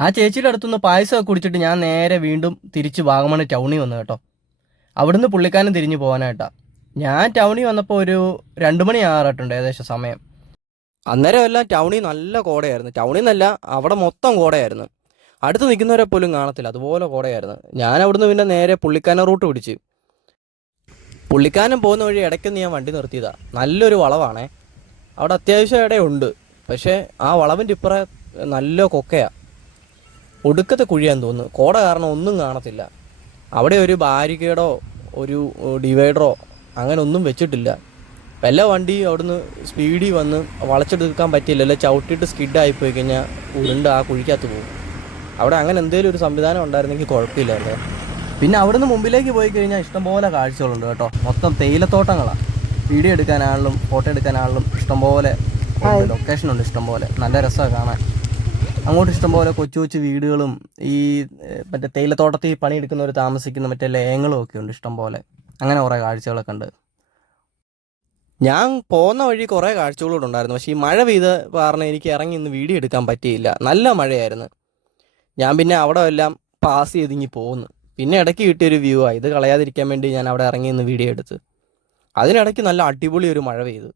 ആ ചേച്ചിയുടെ അടുത്തുനിന്ന് പായസമൊക്കെ കുടിച്ചിട്ട് ഞാൻ നേരെ വീണ്ടും തിരിച്ച് വാഗമണ് ടൗണിൽ വന്നു കേട്ടോ. അവിടുന്ന് പുള്ളിക്കാരൻ തിരിഞ്ഞു പോകാനായിട്ടാ ഞാൻ ടൗണിൽ വന്നപ്പോൾ ഒരു രണ്ട് മണി ആറായിട്ടുണ്ട് ഏകദേശം സമയം. അന്നേരം എല്ലാം ടൗണിൽ നല്ല കോടയായിരുന്നു. ടൗണിൽ നിന്നല്ല അവിടെ മൊത്തം കോടയായിരുന്നു. അടുത്ത് നിൽക്കുന്നവരെ പോലും കാണത്തില്ല. അതുപോലെ കോടയായിരുന്നു. ഞാൻ അവിടുന്ന് പിന്നെ നേരെ പുള്ളിക്കാന റൂട്ട് പിടിച്ച്. പുള്ളിക്കാനം പോകുന്ന വഴി ഇടയ്ക്കൊന്ന് ഞാൻ വണ്ടി നിർത്തിയതാ. നല്ലൊരു വളവാണേ. അവിടെ അത്യാവശ്യം ഇടയുണ്ട്. പക്ഷേ ആ വളവിന്റെ ഇപ്പുറം നല്ല കൊക്കയാ. ഒടുക്കത്തെ കുഴിയാന്ന് തോന്നുന്നു. കോട കാരണം ഒന്നും കാണത്തില്ല. അവിടെ ഒരു ബാരിക്കേഡോ ഒരു ഡിവൈഡറോ അങ്ങനെ ഒന്നും വെച്ചിട്ടില്ല. വല്ല വണ്ടി അവിടുന്ന് സ്പീഡിൽ വന്ന് വളച്ചെടുക്കാൻ പറ്റില്ലല്ലോ ചവിട്ടിയിട്ട് സ്കിഡായി പോയി കഴിഞ്ഞാൽ ഉരുണ്ട് ആ കുഴിക്കകത്ത് പോകും. അവിടെ അങ്ങനെ എന്തെങ്കിലും ഒരു സംവിധാനം ഉണ്ടായിരുന്നെങ്കിൽ കുഴപ്പമില്ലല്ലേ പിന്നെ അവിടുന്ന് മുമ്പിലേക്ക് പോയി കഴിഞ്ഞാൽ ഇഷ്ടംപോലെ കാഴ്ചകളുണ്ട് കേട്ടോ. മൊത്തം തേയിലത്തോട്ടങ്ങളാണ് വീഡിയോ എടുക്കാനാണെങ്കിലും ഫോട്ടോ എടുക്കാനാണെങ്കിലും ഇഷ്ടംപോലെ ലൊക്കേഷൻ ഉണ്ട് ഇഷ്ടംപോലെ. നല്ല രസമാണ് കാണാൻ. അങ്ങോട്ട് ഇഷ്ടംപോലെ കൊച്ചു കൊച്ചു വീടുകളും ഈ മറ്റേ തേയിലത്തോട്ടത്തിൽ പണിയെടുക്കുന്നവർ താമസിക്കുന്ന മറ്റേ ലയങ്ങളും ഒക്കെ ഉണ്ട് ഇഷ്ടംപോലെ. അങ്ങനെ കുറേ കാഴ്ചകളൊക്കെ ഉണ്ട്. ഞാൻ പോകുന്ന വഴി കുറേ കാഴ്ചകളൂടെ ഉണ്ടായിരുന്നു. പക്ഷേ ഈ മഴ പെയ്ത കാരണം എനിക്ക് ഇറങ്ങി ഇന്ന് വീഡിയോ എടുക്കാൻ പറ്റിയില്ല. നല്ല മഴയായിരുന്നു. ഞാൻ പിന്നെ അവിടെ എല്ലാം പാസ് ചെയ്തിങ്ങി പോകുന്നു പിന്നെ ഇടയ്ക്ക് കിട്ടിയൊരു വ്യൂ ആ ഇത് കളയാതിരിക്കാൻ വേണ്ടി ഞാൻ അവിടെ ഇറങ്ങി ഇന്ന് വീഡിയോ എടുത്ത്. അതിനിടയ്ക്ക് നല്ല അടിപൊളി ഒരു മഴ പെയ്തു.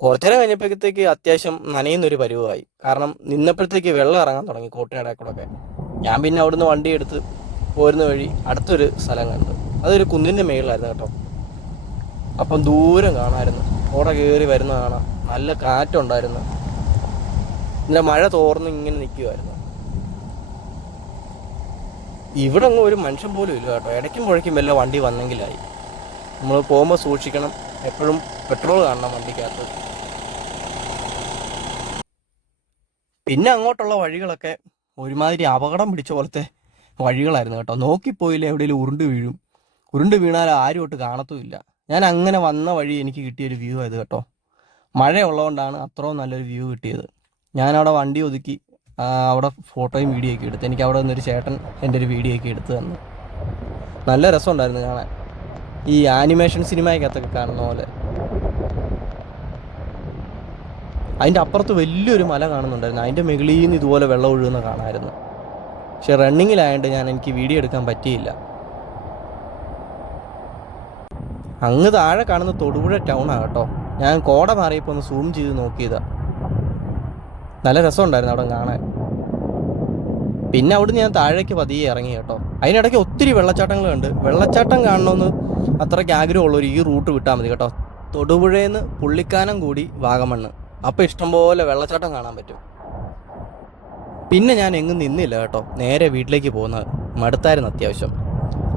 കുറച്ചേരം കഴിഞ്ഞപ്പോഴത്തേക്ക് അത്യാവശ്യം നനയുന്നൊരു പരുവമായി. കാരണം നിന്നപ്പോഴത്തേക്ക് വെള്ളം ഇറങ്ങാൻ തുടങ്ങി കോട്ടിനിടയിൽ കൂടെ ഞാൻ പിന്നെ അവിടുന്ന് വണ്ടി എടുത്ത് പോരുന്ന വഴി അടുത്തൊരു സ്ഥലം കണ്ടു. അതൊരു കുന്നിന്റെ മേളിലായിരുന്നു കേട്ടോ. അപ്പം ദൂരം കാണാമായിരുന്നു ഓട കയറി വരുന്ന കാണാം. നല്ല കാറ്റുണ്ടായിരുന്നു. ഇന്നലെ മഴ തോർന്ന് ഇങ്ങനെ നിൽക്കുമായിരുന്നു ഇവിടെ അങ്ങ് ഒരു മനുഷ്യൻ പോലും ഇല്ല കേട്ടോ. ഇടയ്ക്കും പുഴയ്ക്കും വല്ല വണ്ടി വന്നെങ്കിലായി. നമ്മൾ പോകുമ്പോൾ സൂക്ഷിക്കണം. എപ്പോഴും പെട്രോൾ കാണണം വണ്ടിക്കകത്ത്. പിന്നെ അങ്ങോട്ടുള്ള വഴികളൊക്കെ ഒരുമാതിരി അപകടം പിടിച്ച പോലത്തെ വഴികളായിരുന്നു കേട്ടോ. നോക്കിപ്പോയില്ലേ എവിടെയെങ്കിലും ഉരുണ്ട് വീഴും. ഉരുണ്ട് വീണാൽ ആരും ഒട്ട് കാണത്തുമില്ല. ഞാൻ അങ്ങനെ വന്ന വഴി എനിക്ക് കിട്ടിയൊരു വ്യൂ ആയത് കേട്ടോ. മഴ ഉള്ളതുകൊണ്ടാണ് അത്രയും നല്ലൊരു വ്യൂ കിട്ടിയത്. ഞാനവിടെ വണ്ടി ഒതുക്കി അവിടെ ഫോട്ടോയും വീഡിയോ ഒക്കെ എടുത്ത് എനിക്ക് അവിടെ നിന്നൊരു ചേട്ടൻ എന്റെ ഒരു വീഡിയോ ഒക്കെ എടുത്ത് തന്നു. നല്ല രസമുണ്ടായിരുന്നു കാണാൻ. ഈ ആനിമേഷൻ സിനിമയ്ക്കകത്തൊക്കെ കാണുന്ന പോലെ. അതിന്റെ അപ്പുറത്ത് വലിയൊരു മല കാണുന്നുണ്ടായിരുന്നു. അതിന്റെ മുകളിൽ നിന്ന് ഇതുപോലെ വെള്ളം ഒഴുകുന്ന കാണാമായിരുന്നു. പക്ഷെ റണ്ണിങ്ങിലായതുകൊണ്ട് ഞാൻ എനിക്ക് വീഡിയോ എടുക്കാൻ പറ്റിയില്ല. അങ്ങ് താഴെ കാണുന്ന തൊടുപുഴ ടൗണാണ് കേട്ടോ. ഞാൻ കോട മാറിയപ്പോൾ ഒന്ന് സൂം ചെയ്ത് നോക്കിയതാ. നല്ല രസമുണ്ടായിരുന്നു അവിടെ കാണാൻ. പിന്നെ അവിടുന്ന് ഞാൻ താഴേക്ക് പതിയെ ഇറങ്ങി കേട്ടോ. അതിനിടയ്ക്ക് ഒത്തിരി വെള്ളച്ചാട്ടങ്ങളുണ്ട് വെള്ളച്ചാട്ടം കാണണമെന്ന് അത്രയ്ക്ക് ആഗ്രഹമുള്ളവർ ഈ റൂട്ട് വിട്ടാൽ മതി കേട്ടോ. തൊടുപുഴയിൽ പുള്ളിക്കാനം കൂടി വാഗമണ്ണ്. അപ്പോൾ ഇഷ്ടംപോലെ വെള്ളച്ചാട്ടം കാണാൻ പറ്റും. പിന്നെ ഞാൻ എങ്ങും നിന്നില്ല കേട്ടോ. നേരെ വീട്ടിലേക്ക് പോകുന്നത് മടുത്തായിരുന്നു അത്യാവശ്യം.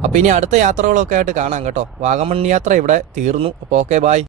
അപ്പോൾ ഇനി അടുത്ത യാത്രകളൊക്കെ ആയിട്ട് കാണാം കേട്ടോ. വാഗമൺ യാത്ര ഇവിടെ തീർന്നു. അപ്പോൾ ഓക്കെ ബായ്